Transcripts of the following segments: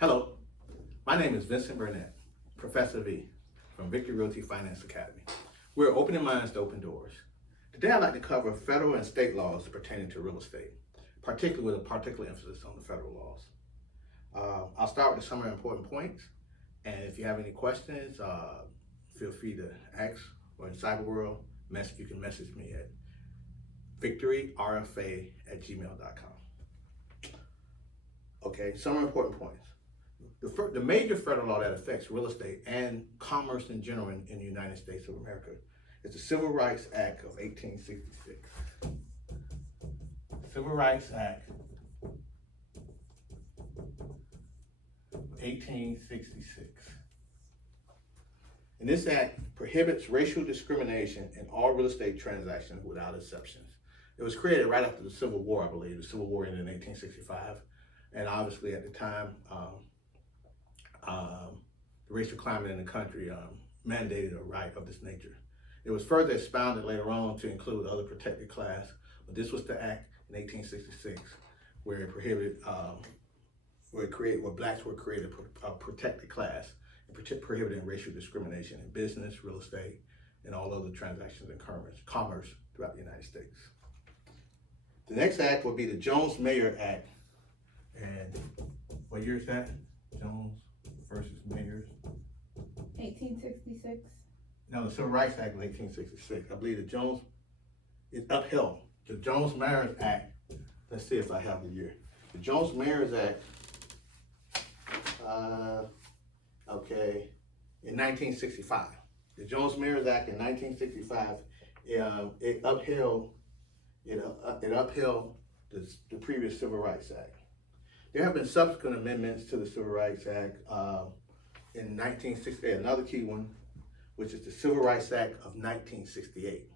Hello, my name is Vincent Burnett, Professor V from Victory Realty Finance Academy. We're opening minds to open doors. Today I'd like to cover federal and state laws pertaining to real estate, particularly with a particular emphasis on the federal laws. I'll start with the summary important points, and if you have any questions, feel free to ask, or in cyber world, you can message me at victoryrfa@gmail.com. Okay, summary important points. The major federal law that affects real estate and commerce in general in the United States of America is the Civil Rights Act of 1866. Civil Rights Act of 1866. And this act prohibits racial discrimination in all real estate transactions without exceptions. It was created right after the Civil War, I believe. The Civil War ended in 1865. And obviously at the time, the racial climate in the country mandated a right of this nature. It was further expounded later on to include other protected class, but this was the act in 1866 where it prohibited, where blacks were created a protected class and prohibiting racial discrimination in business, real estate, and all other transactions in commerce throughout the United States. The next act would be the Jones-Mayer Act. And what year is that? Jones versus Mayors? 1866. No, the Civil Rights Act of 1866. I believe the Jones is uphill. The Jones-Mayer Act, let's see if I have the year. The Jones-Mayer Act, in 1965. The Jones-Mayer Act in 1965, it upheld the previous Civil Rights Act. There have been subsequent amendments to the Civil Rights Act in 1968, another key one, which is the Civil Rights Act of 1968.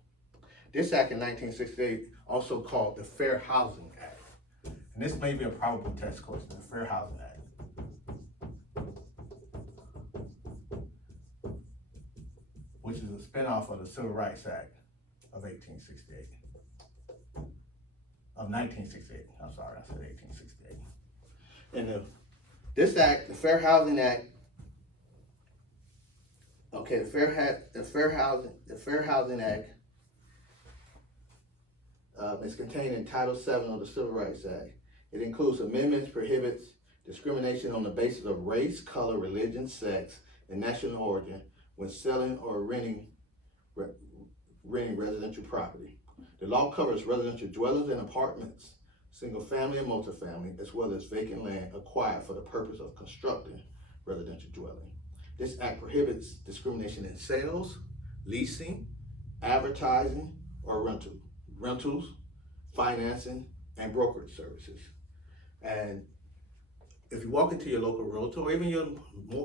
This act in 1968, also called the Fair Housing Act. And this may be a probable test question, the Fair Housing Act. Which is a spinoff of the Civil Rights Act of 1868. Of 1968, I'm sorry, I said 1868. And this act, the Fair Housing Act, the Fair Housing Act is contained in Title VII of the Civil Rights Act. It includes amendments, prohibits discrimination on the basis of race, color, religion, sex, and national origin when selling or renting residential property. The law covers residential dwellings and apartments, single family and multifamily, as well as vacant land acquired for the purpose of constructing residential dwelling. This act prohibits discrimination in sales, leasing, advertising, or rentals, financing, and brokerage services. And if you walk into your local realtor or even your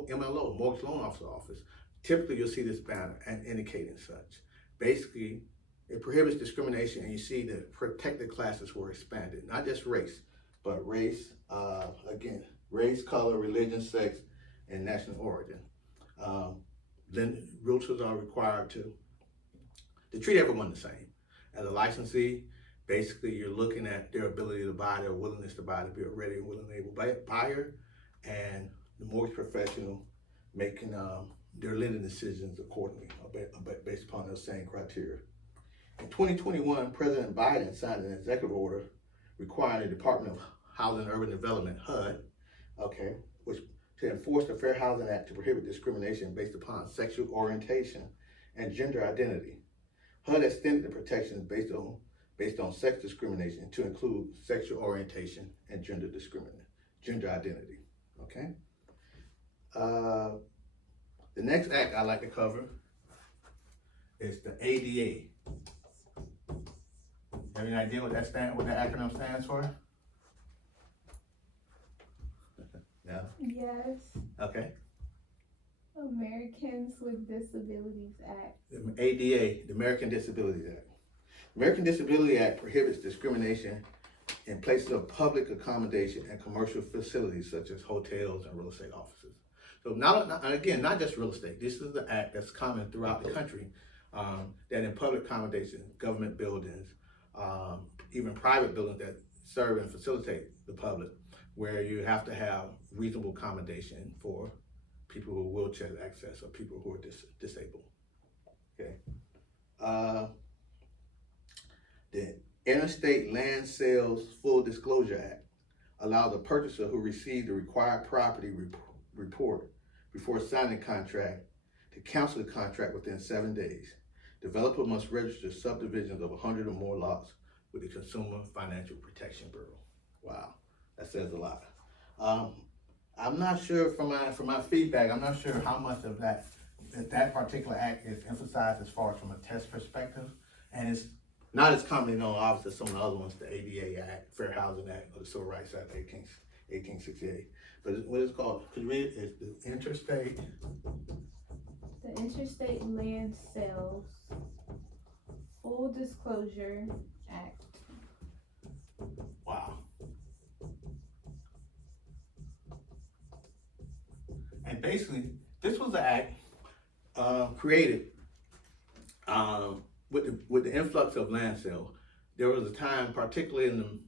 MLO, mortgage loan officer office, typically you'll see this banner and indicating such. Basically, it prohibits discrimination, and you see that protected classes were expanded, not just race, but race, race, color, religion, sex, and national origin. Then realtors are required to treat everyone the same. As a licensee, basically you're looking at their ability to buy, their willingness to buy, to be a ready and willing and able buyer, and the mortgage professional making their lending decisions accordingly, based upon those same criteria. In 2021, President Biden signed an executive order requiring the Department of Housing and Urban Development, HUD, which to enforce the Fair Housing Act to prohibit discrimination based upon sexual orientation and gender identity. HUD extended the protections based on sex discrimination to include sexual orientation and gender identity. Okay. The next act I'd like to cover is the ADA. Have any idea what that acronym stands for? No? Yes. Okay. Americans with Disabilities Act. The ADA, the American Disabilities Act. The American Disability Act prohibits discrimination in places of public accommodation and commercial facilities such as hotels and real estate offices. So not just real estate. This is the act that's common throughout the country, that in public accommodation, government buildings, even private buildings that serve and facilitate the public, where you have to have reasonable accommodation for people who are wheelchair access or people who are disabled. Okay. The Interstate Land Sales Full Disclosure Act allows the purchaser who received the required property report before signing the contract to cancel the contract within 7 days. Developer must register subdivisions of 100 or more lots with the Consumer Financial Protection Bureau. Wow, that says a lot. I'm not sure from my feedback, I'm not sure how much of that particular act is emphasized as far as from a test perspective, and it's not as commonly known, obviously, as some of the other ones, the ADA Act, Fair Housing Act, or the Civil Rights Act, 1868. But what it's called, could you read it? It's the Interstate Land Sales Full Disclosure Act. Wow. And basically, this was an act created with the influx of land sales. There was a time, particularly in the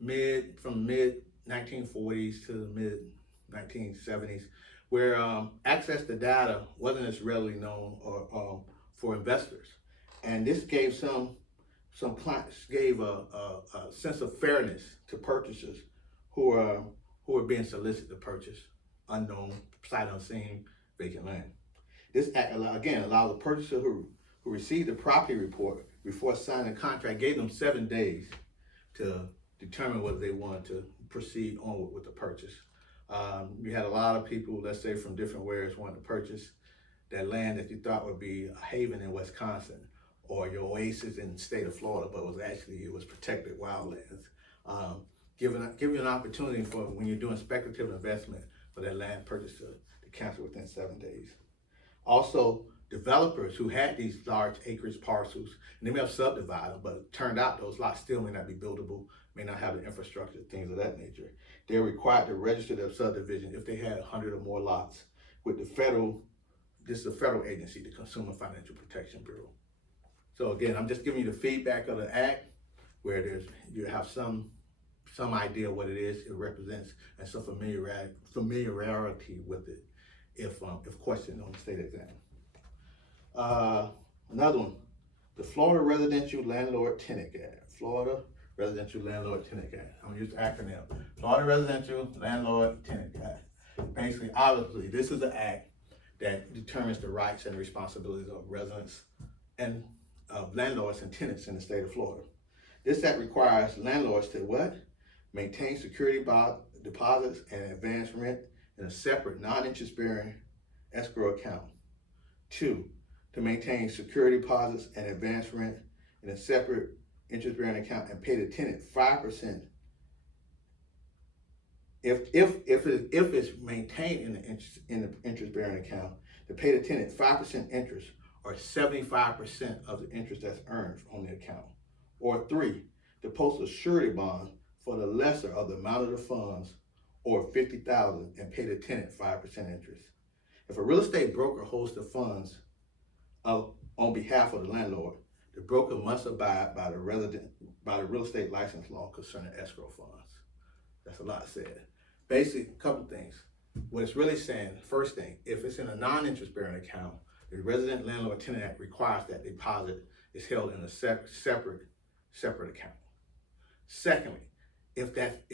mid 1940s to the mid 1970s, where access to data wasn't as readily known or for investors, and this gave some clients a sense of fairness to purchasers who are being solicited to purchase unknown, sight unseen, vacant land. This act allows the purchaser who received the property report before signing the contract, gave them 7 days to determine whether they wanted to proceed onward with the purchase. You had a lot of people, let's say from different areas, wanting to purchase that land that you thought would be a haven in Wisconsin or your oasis in the state of Florida, but it was protected wildlands. Giving you an opportunity for when you're doing speculative investment for that land purchase to cancel within 7 days. Also, developers who had these large acreage parcels, and they may have subdivided them, but it turned out those lots still may not be buildable, may not have the infrastructure, things of that nature. They're required to register their subdivision if they had 100 or more lots with this is a federal agency, the Consumer Financial Protection Bureau. So again, I'm just giving you the feedback of the act, where you have some idea what it is, it represents, and some familiarity with it if questioned on the state exam. Another one, the Florida Residential Landlord Tenant Act. Florida Residential Landlord Tenant Act. I'm gonna use the acronym. Florida Residential Landlord Tenant Act. Basically, obviously, this is an act that determines the rights and responsibilities of residents and of landlords and tenants in the state of Florida. This act requires landlords to what? Maintain security deposits and advance rent in a separate non-interest bearing escrow account. 2, to maintain security deposits and advance rent in a separate interest-bearing account and pay the tenant 5%. If it's maintained in the interest-bearing account, to pay the tenant 5% interest or 75% of the interest that's earned on the account. Or 3, to post a surety bond for the lesser of the amount of the funds, or $50,000, and pay the tenant 5% interest. If a real estate broker holds the funds on behalf of the landlord, the broker must abide by the real estate license law concerning escrow funds. That's a lot said. Basically, a couple things. What it's really saying, first thing, if it's in a non-interest bearing account, the Resident Landlord Tenant Act requires that deposit is held in a separate account. Secondly, if that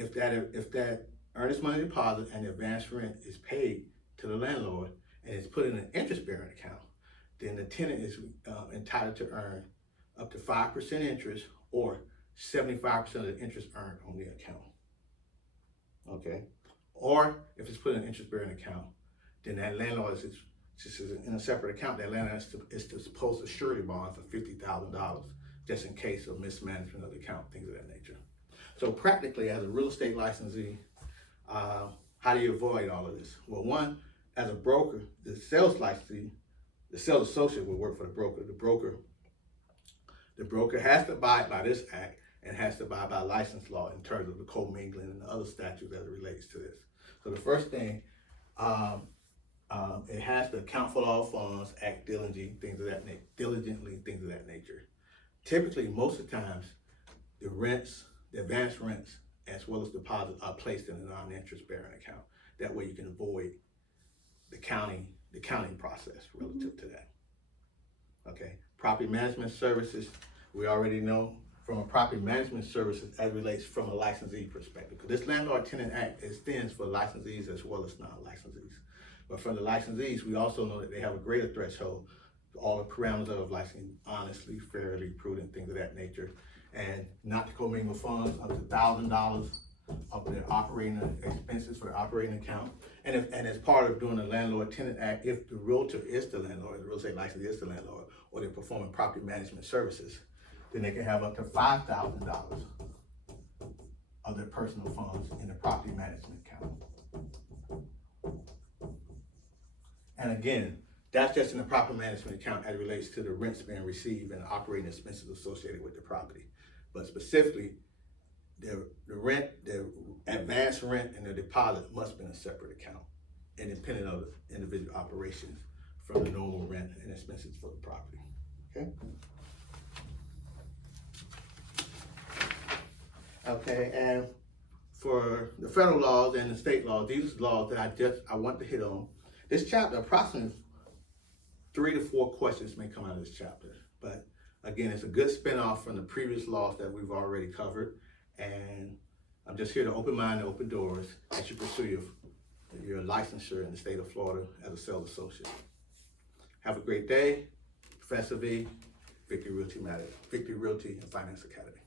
earnest money deposit and advance rent is paid to the landlord and it's put in an interest bearing account, then the tenant is entitled to earn up to 5% interest or 75% of the interest earned on the account. Okay? Or if it's put in an interest bearing account, then that landlord is in a separate account, that landlord is to post a surety bond for $50,000 just in case of mismanagement of the account, things of that nature. So practically, as a real estate licensee, how do you avoid all of this? Well, one, as a broker, the sales licensee, the sales associate will work for the broker. The broker has to abide by this act and has to abide by license law in terms of the commingling and the other statutes as it relates to this. So the first thing, it has to account for all funds, act diligently, things of that nature. Typically, most of the times, the advance rents as well as deposits are placed in a non-interest bearing account. That way you can avoid the counting process relative to that. Okay, property management services, we already know from a property management services as relates from a licensee perspective. Because this Landlord Tenant Act extends for licensees as well as non-licensees. But from the licensees, we also know that they have a greater threshold, all the parameters of licensing, honestly, fairly, prudent, things of that nature, and not to commingle funds up to $1,000 of their operating expenses for the operating account. And as part of doing the Landlord Tenant Act, if the realtor is the landlord, the real estate licensee is the landlord, or they're performing property management services, then they can have up to $5,000 of their personal funds in the property management account. And again, that's just in the property management account as it relates to the rents being received and the operating expenses associated with the property. But specifically, the rent, the advance rent, and the deposit must be in a separate account, independent of the individual operations from the normal rent and expenses for the property. Okay. Okay, and for the federal laws and the state laws, these laws that I want to hit on. This chapter, approximately 3 to 4 questions may come out of this chapter, but again, it's a good spinoff from the previous laws that we've already covered, and I'm just here to open mind and open doors as you pursue your licensure in the state of Florida as a sales associate. Have a great day. Professor V, Victory Realty and Finance Academy.